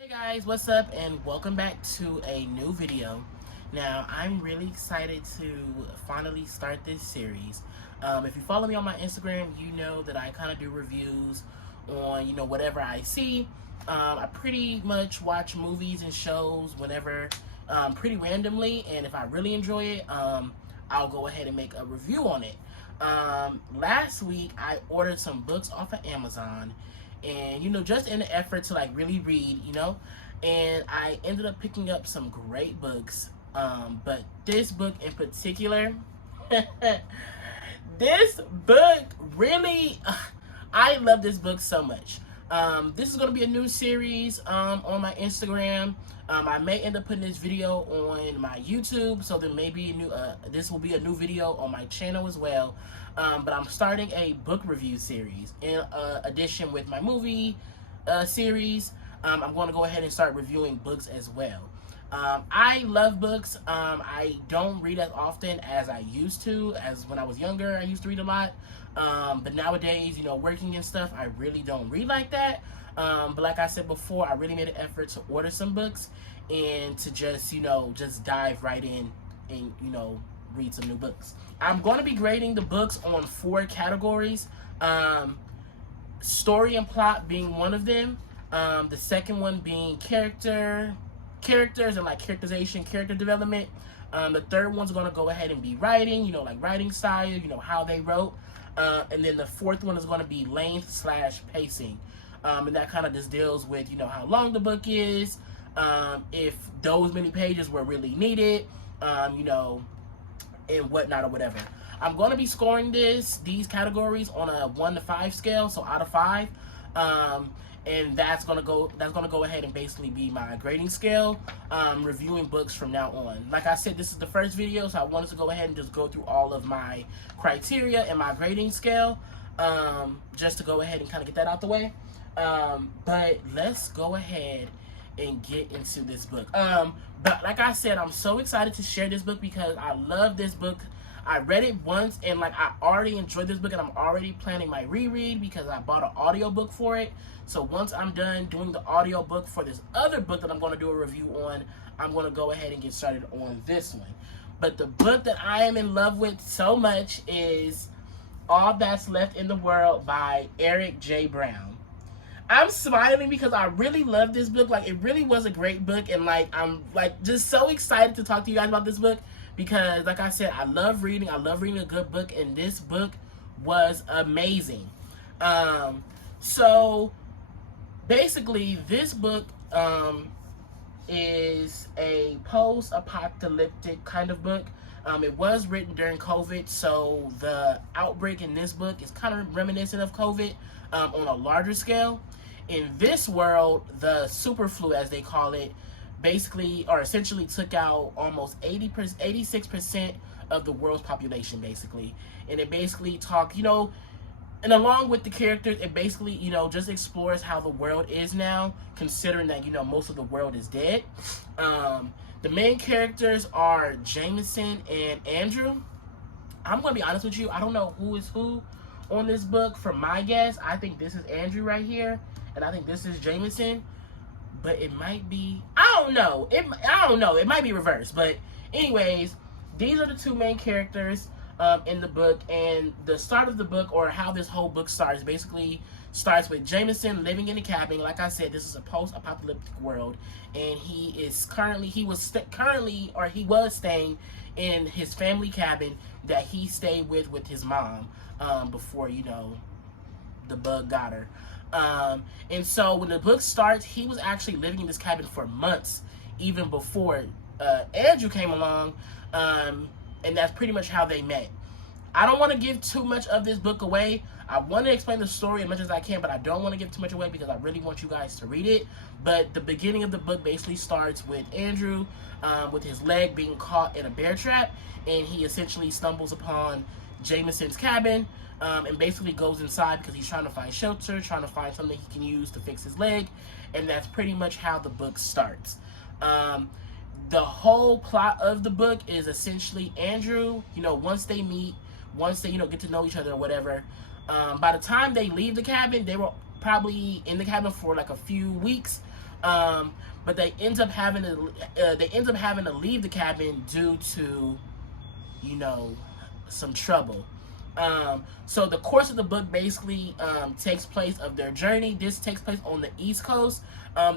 Hey guys, what's up and welcome back to a new video. Now, I'm really excited to finally start this series. If you follow me on my Instagram, you know that I kind of do reviews on, whatever I see. I pretty much watch movies and shows whenever, pretty randomly, and if I really enjoy it, I'll go ahead and make a review on it. Last week, I ordered some books off of Amazon, and just in the effort to like really read, and I ended up picking up some great books, but this book in particular, this book really, I love this book so much. This is going to be a new series on my Instagram. I may end up putting this video on my YouTube, so there may be a new this will be a new video on my channel as well. But I'm starting a book review series in addition with my movie series. I'm going to go ahead and start reviewing books as well. I love books. I don't read as often as I used to. As when I was younger, I used to read a lot. But nowadays, working and stuff, I really don't read like that. But like I said before, I really made an effort to order some books and to just, just dive right in and, read some new books. I'm going to be grading the books on 4 categories. Story and plot being one of them. The second one being characters and like characterization, character development. The third one's going to go ahead and be writing, like writing style, how they wrote. And then the fourth one is going to be length/pacing. And that kind of just deals with, how long the book is, if those many pages were really needed, and whatnot or whatever. I'm going to be scoring these categories on a 1 to 5 scale, so out of 5. And that's gonna go ahead and basically be my grading scale, reviewing books from now on. Like I said, this is the first video, so I wanted to go ahead and just go through all of my criteria and my grading scale, just to go ahead and kind of get that out the way. But let's go ahead and get into this book. But like I said, I'm so excited to share this book because I love this book. I read it once and like I already enjoyed this book, and I'm already planning my reread because I bought an audiobook for it. So once I'm done doing the audiobook for this other book that I'm going to do a review on, I'm going to go ahead and get started on this one. But the book that I am in love with so much is All That's Left in the World by Erik J. Brown. I'm smiling because I really love this book. Like, it really was a great book, and like I'm like just so excited to talk to you guys about this book because, like I said, I love reading. I love reading a good book, and this book was amazing. So basically, this book is a post-apocalyptic kind of book. It was written during COVID, so the outbreak in this book is kind of reminiscent of COVID on a larger scale. In this world, the super flu, as they call it, basically or essentially took out almost 86% of the world's population, basically. And it basically and along with the characters, it basically, just explores how the world is now, considering that, most of the world is dead. The main characters are Jameson and Andrew. I'm going to be honest with you, I don't know who is who on this book. For my guess, I think this is Andrew right here, and I think this is Jameson. But it might be, I don't know. It might be reversed. But anyways, these are the 2 main characters in the book, and the start of the book, or how this whole book starts, basically starts with Jameson living in a cabin. Like I said, this is a post-apocalyptic world, and he was staying in his family cabin that he stayed with his mom before the bug got her. And so when the book starts, he was actually living in this cabin for months, even before Andrew came along, and that's pretty much how they met. I don't want to give too much of this book away. I want to explain the story as much as I can, but I don't want to give too much away because I really want you guys to read it. But the beginning of the book basically starts with Andrew with his leg being caught in a bear trap, and he essentially stumbles upon Jameson's cabin, and basically goes inside because he's trying to find shelter, trying to find something he can use to fix his leg, and that's pretty much how the book starts. The whole plot of the book is essentially Andrew, once they meet, once they, get to know each other or whatever, by the time they leave the cabin, they were probably in the cabin for like a few weeks, But they end up having to leave the cabin due to, you know, some trouble. So the course of the book basically takes place of their journey. This takes place on the East Coast.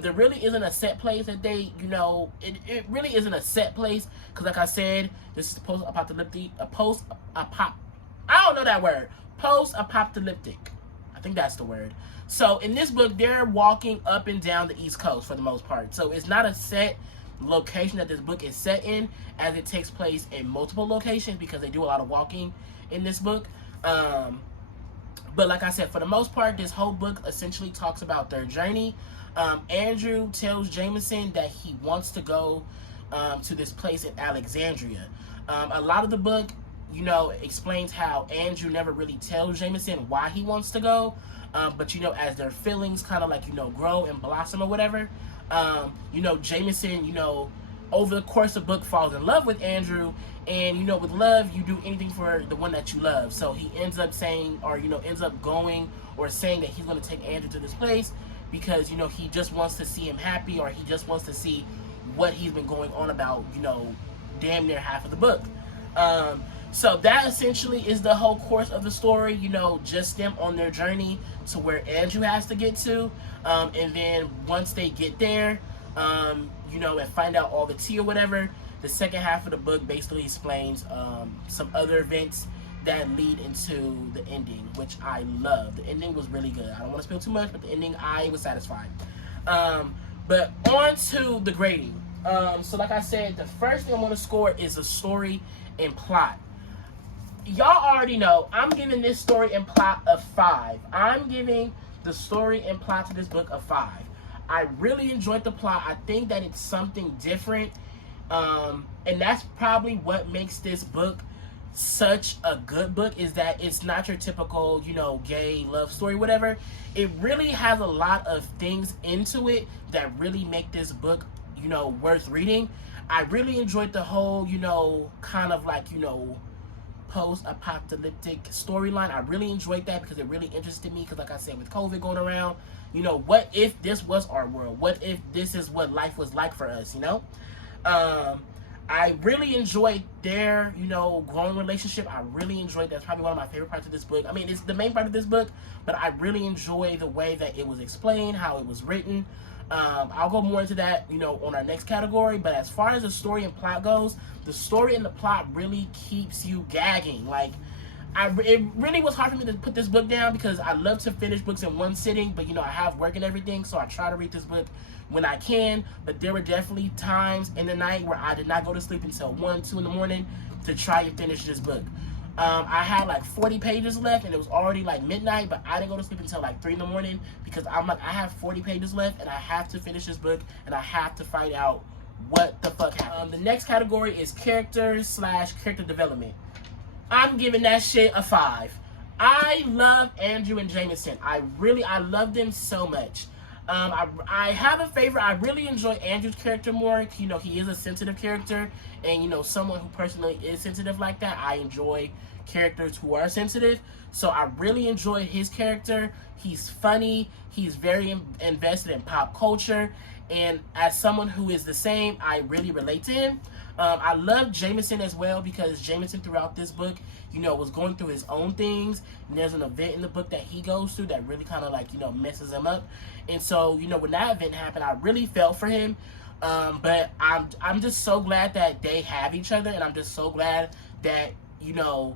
There really isn't a set place that they, you know, it really isn't a set place because, like I said, this is post-apocalyptic, I don't know that word. Post-apocalyptic. I think that's the word. So in this book, they're walking up and down the East Coast for the most part. So it's not a set location that this book is set in, as it takes place in multiple locations because they do a lot of walking in this book. But like I said, for the most part, this whole book essentially talks about their journey. Andrew tells Jameson that he wants to go to this place in Alexandria. A lot of the book, you know, explains how Andrew never really tells Jameson why he wants to go. But, you know, as their feelings kind of like, you know, grow and blossom or whatever, you know, Jameson, you know, over the course of the book falls in love with Andrew. And, you know, with love, you do anything for the one that you love. So he ends up saying, or, you know, ends up going or saying that he's going to take Andrew to this place because, you know, he just wants to see him happy, or he just wants to see what he's been going on about, you know, damn near half of the book. So that essentially is the whole course of the story, you know, just them on their journey to where Andrew has to get to. And then once they get there, you know, and find out all the tea or whatever, the second half of the book basically explains some other events that lead into the ending, which I love. The ending was really good. I don't want to spill too much, but the ending, I was satisfied. But on to the grading. So like I said, the first thing I'm going to score is the story and plot. Y'all already know, I'm giving this story and plot a 5. I'm giving the story and plot to this book a 5. I really enjoyed the plot. I think that it's something different. And that's probably what makes this book such a good book, is that it's not your typical, you know, gay love story, whatever. It really has a lot of things into it that really make this book, you know, worth reading. I really enjoyed the whole, you know, kind of like, you know, post-apocalyptic storyline. I really enjoyed that because it really interested me because, like I said, with COVID going around, you know, what if this was our world? What if this is what life was like for us, you know? I really enjoyed their, you know, growing relationship. I really enjoyed, that's probably one of my favorite parts of this book. I mean, it's the main part of this book, but I really enjoy the way that it was explained, how it was written. I'll go more into that, you know, on our next category. But as far as the story and plot goes, the story and the plot really keeps you gagging. Like, it really was hard for me to put this book down because I love to finish books in one sitting, but, you know, I have work and everything, so I try to read this book when I can. But there were definitely times in the night where I did not go to sleep until 1, 2 in the morning to try and finish this book. I had like 40 pages left and it was already like midnight, but I didn't go to sleep until like 3 in the morning because I'm like, I have 40 pages left and I have to finish this book and I have to find out what the fuck happened. The next category is character/character development. I'm giving that shit a 5. I love Andrew and Jameson. I love them so much. I have a favorite. I really enjoy Andrew's character more. You know, he is a sensitive character, and, you know, someone who personally is sensitive like that, I enjoy characters who are sensitive. So I really enjoy his character. He's funny. He's very invested in pop culture, and as someone who is the same, I really relate to him. I love Jameson as well because Jameson throughout this book, you know, was going through his own things. And there's an event in the book that he goes through that really kind of like, you know, messes him up. And so, you know, when that event happened, I really felt for him. But I'm just so glad that they have each other, and I'm just so glad that, you know,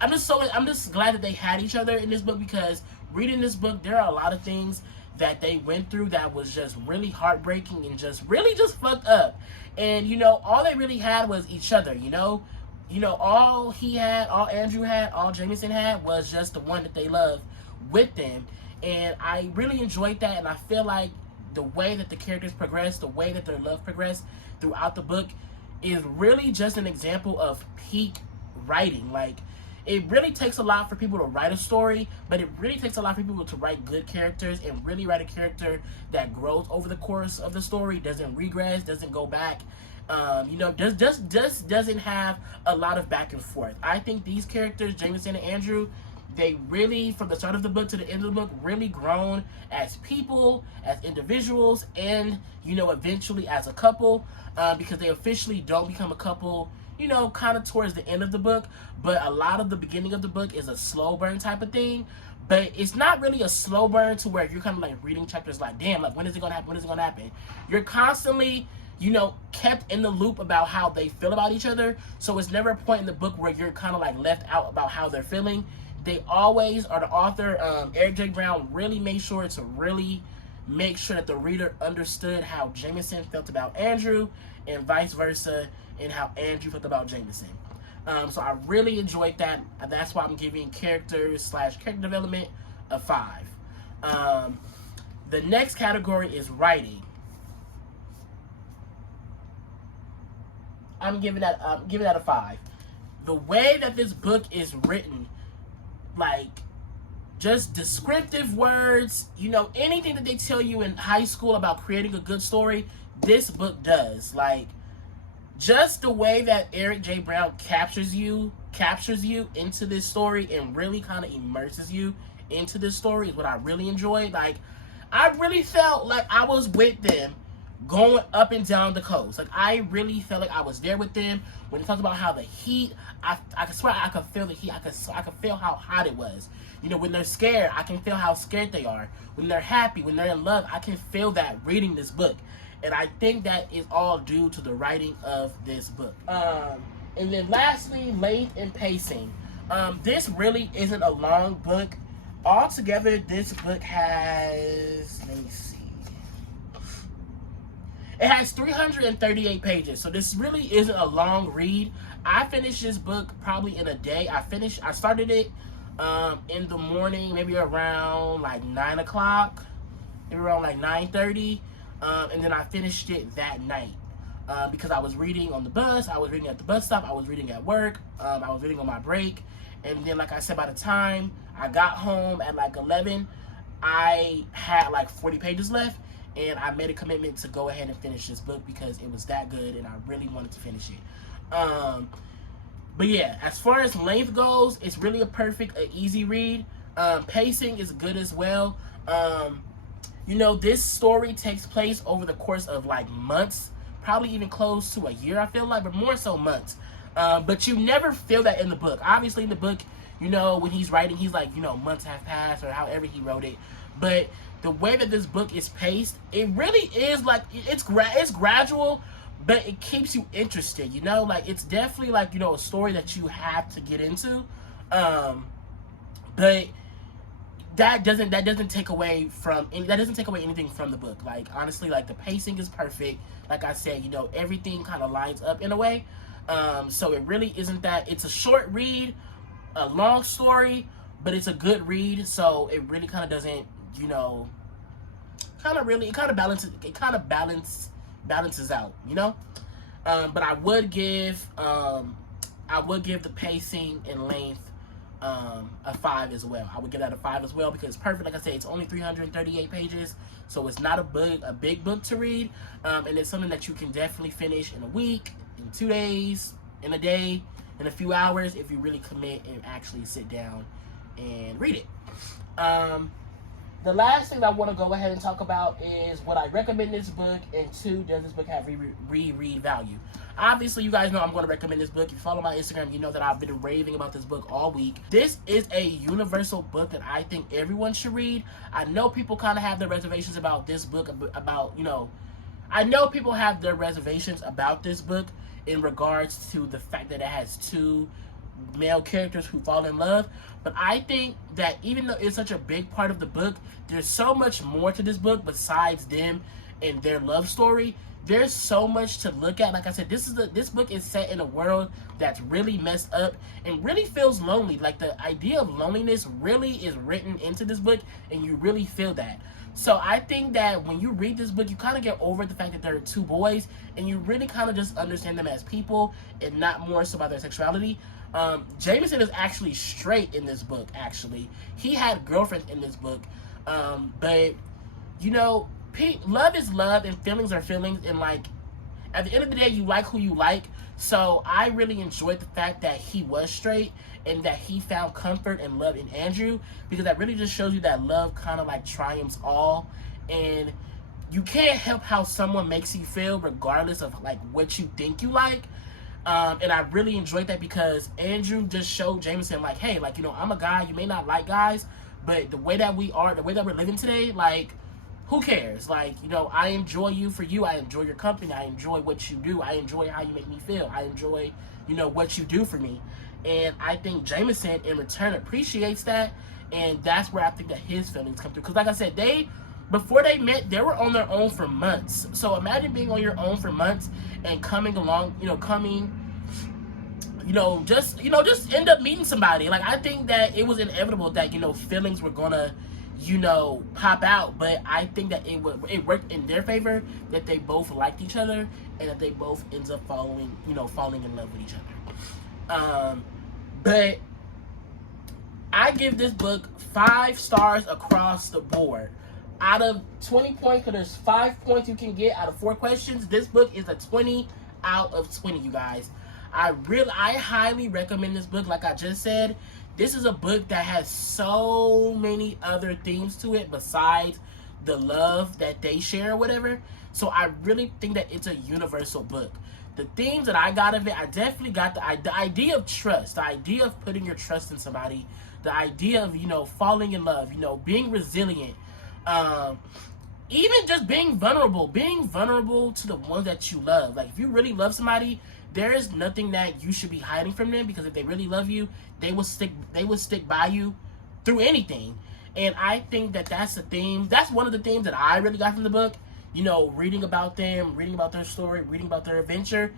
I'm just glad that they had each other in this book, because reading this book, there are a lot of things that they went through that was just really heartbreaking and just really just fucked up. And, you know, all they really had was each other, you know? You know, all he had, all Andrew had, all Jameson had was just the one that they loved with them. And I really enjoyed that, and I feel like the way that the characters progressed, the way that their love progressed throughout the book is really just an example of peak writing. Like, it really takes a lot for people to write a story, but it really takes a lot for people to write good characters and really write a character that grows over the course of the story, doesn't regress, doesn't go back, you know, just doesn't have a lot of back and forth. I think these characters, Jameson and Andrew, they really, from the start of the book to the end of the book, really grown as people, as individuals, and, you know, eventually as a couple, because they officially don't become a couple, you know, kind of towards the end of the book, but a lot of the beginning of the book is a slow burn type of thing. But it's not really a slow burn to where you're kind of like reading chapters like, damn, like, when is it gonna happen? When is it gonna happen? You're constantly, you know, kept in the loop about how they feel about each other. So it's never a point in the book where you're kind of like left out about how they're feeling. They always, or the author, Erik J. Brown, really made sure to really make sure that the reader understood how Jameson felt about Andrew and vice versa, and how Andrew felt about Jameson. So I really enjoyed that. That's why I'm giving character development a 5. The next category is writing. I'm giving that a 5. The way that this book is written, like, just descriptive words, you know, anything that they tell you in high school about creating a good story, this book does. Like, just the way that Erik J. Brown captures you into this story and really kind of immerses you into this story is what I really enjoyed. Like, I really felt like I was with them going up and down the coast. Like, I really felt like I was there with them. When they talked about how the heat, I can swear I could feel the heat. I could feel how hot it was. You know, when they're scared, I can feel how scared they are. When they're happy, when they're in love, I can feel that reading this book. And I think that is all due to the writing of this book. And then lastly, length and pacing. This really isn't a long book. Altogether, this book has, let me see. It has 338 pages, so this really isn't a long read. I finished this book probably in a day. I started it in the morning, maybe around like 9 o'clock, maybe around like 9:30. And then I finished it that night because I was reading on the bus, I was reading at the bus stop, I was reading at work, I was reading on my break. And then, like I said, by the time I got home at like 11, I had like 40 pages left, and I made a commitment to go ahead and finish this book because it was that good and I really wanted to finish it. But yeah, as far as length goes, it's really a perfect, easy read. Pacing is good as well. You know, this story takes place over the course of like months, probably even close to a year, I feel like, but more so months. But you never feel that in the book. Obviously, in the book, you know, when he's writing, he's like, you know, months have passed or however he wrote it. But the way that this book is paced, it really is like, it's gradual, but it keeps you interested, you know? Like, it's definitely like, you know, a story that you have to get into. But that doesn't take away anything from the book. Like, honestly, like, the pacing is perfect. Like I said, you know, everything kind of lines up in a way. So it really isn't that. It's a short read, a long story, but it's a good read. So it really kind of doesn't, you know, it kind of balances out, you know. But I would give the pacing and length a 5 as well. I would give that a 5 as well because it's perfect. Like I said, it's only 338 pages, so it's not a big book to read, and it's something that you can definitely finish in a week, in 2 days, in a day, in a few hours if you really commit and actually sit down and read it. The last thing I want to go ahead and talk about is what I recommend this book, and 2, does this book have reread value? Obviously, you guys know I'm going to recommend this book. If you follow my Instagram, you know that I've been raving about this book all week. This is a universal book that I think everyone should read. I know people kind of have their reservations about this book, I know people have their reservations about this book in regards to the fact that it has 2 male characters who fall in love, but I think that even though it's such a big part of the book, there's so much more to this book besides them and their love story. There's so much to look at. Like I said, this book is set in a world that's really messed up and really feels lonely. Like, the idea of loneliness really is written into this book, and you really feel that. So I think that when you read this book, you kind of get over the fact that there are 2 boys, and you really kind of just understand them as people and not more so about their sexuality. Jameson is actually straight in this book, actually. He had girlfriends in this book, but, you know, love is love and feelings are feelings, and, like, at the end of the day, you like who you like, So I really enjoyed the fact that he was straight and that he found comfort and love in Andrew, because that really just shows you that love kind of like triumphs all, and you can't help how someone makes you feel regardless of like what you think you like. And I really enjoyed that because Andrew just showed Jameson like, hey, like, you know, I'm a guy, you may not like guys, but the way that we are, the way that we're living today, like, who cares? Like, you know, I enjoy you for you. I enjoy your company. I enjoy what you do. I enjoy how you make me feel. I enjoy, you know, what you do for me. And I think Jameson in return appreciates that. And that's where I think that his feelings come through. Because like I said, before they met, they were on their own for months. So imagine being on your own for months and coming along, just end up meeting somebody. Like, I think that it was inevitable that, you know, feelings were gonna, you know, pop out. But I think that it worked in their favor, that they both liked each other and that they both ends up falling in love with each other. But I give this book 5 stars across the board. Out of 20 points, because there's 5 points you can get out of 4 questions, this book is a 20 out of 20, you guys. I highly recommend this book. Like I just said, this is a book that has so many other themes to it besides the love that they share or whatever. So I really think that it's a universal book. The themes that I got of it, I definitely got the idea of trust, the idea of putting your trust in somebody, the idea of, you know, falling in love, you know, being resilient, even just being vulnerable to the ones that you love. Like, if you really love somebody, there is nothing that you should be hiding from them, because if they really love you, they will stick by you through anything. And I think that that's the theme. That's one of the themes that I really got from the book. You know, reading about them, reading about their story, reading about their adventure.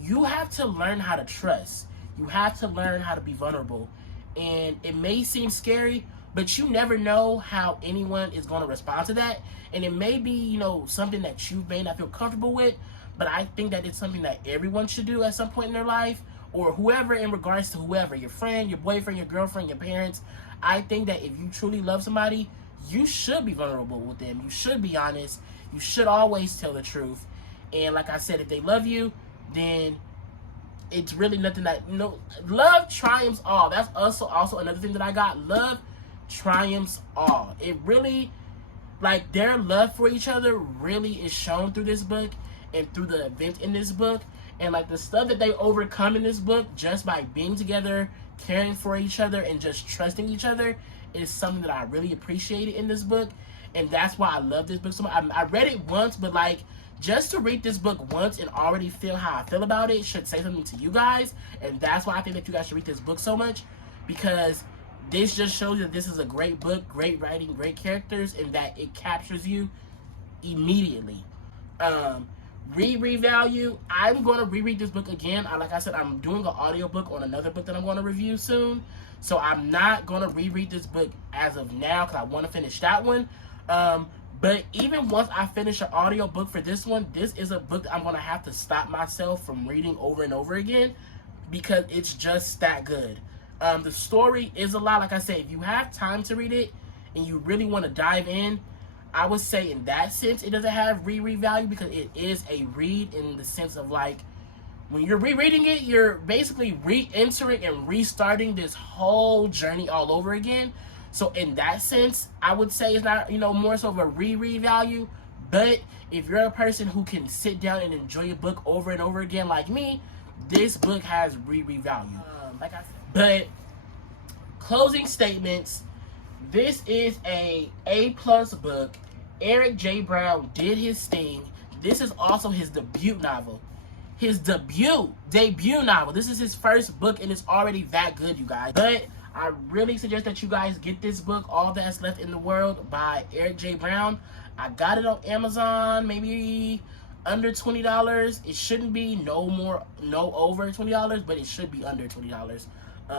You have to learn how to trust. You have to learn how to be vulnerable. And it may seem scary, but you never know how anyone is going to respond to that. And it may be, you know, something that you may not feel comfortable with, but I think that it's something that everyone should do at some point in their life, or whoever, in regards to whoever, your friend, your boyfriend, your girlfriend, your parents. I think that if you truly love somebody, you should be vulnerable with them. You should be honest. You should always tell the truth. And like I said, if they love you, then it's really nothing that, you know, love triumphs all. That's also another thing that I got. Love triumphs all. It really, like, their love for each other really is shown through this book and through the events in this book. And like the stuff that they overcome in this book just by being together, caring for each other, and just trusting each other is something that I really appreciated in this book. And that's why I love this book so much. I read it once, but like, just to read this book once and already feel how I feel about it should say something to you guys. And that's why I think that you guys should read this book so much, because this just shows you that this is a great book, great writing, great characters, and that it captures you immediately. Reread value. I'm going to reread this book again. Like I said, I'm doing an audiobook on another book that I'm going to review soon. So I'm not going to reread this book as of now, because I want to finish that one. But even once I finish an audiobook for this one, this is a book that I'm going to have to stop myself from reading over and over again, because it's just that good. The story is a lot. Like I said, if you have time to read it and you really want to dive in, I would say in that sense it doesn't have reread value, because it is a read in the sense of, like, when you're rereading it, you're basically re-entering and restarting this whole journey all over again. So in that sense, I would say it's not, you know, more so of a reread value. But if you're a person who can sit down and enjoy a book over and over again like me, this book has reread value. Like I said. But closing statements. This is a A+ book. Erik J. Brown did his thing. This is also his debut novel. His debut novel. This is his first book, and it's already that good, you guys. But I really suggest that you guys get this book, All That's Left in the World by Erik J. Brown. I got it on Amazon, maybe under $20. It shouldn't be no over $20, but it should be under $20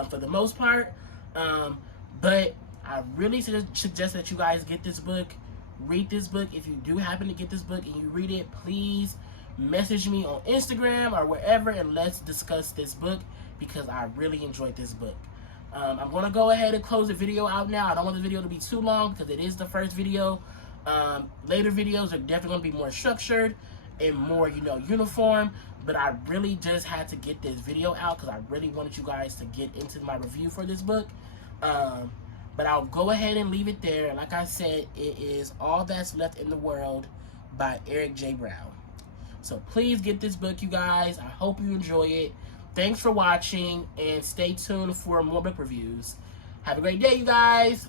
for the most part. But I really suggest that you guys get this book, read this book. If you do happen to get this book and you read it, please message me on Instagram or wherever, and let's discuss this book, because I really enjoyed this book. I'm going to go ahead and close the video out now. I don't want the video to be too long, because it is the first video. Later videos are definitely going to be more structured, in more, you know, uniform. But I really just had to get this video out because I really wanted you guys to get into my review for this book. But I'll go ahead and leave it there. Like I said, it is All That's Left in the World by Erik J. Brown. So please get this book, you guys. I hope you enjoy it. Thanks for watching, and stay tuned for more book reviews. Have a great day, you guys.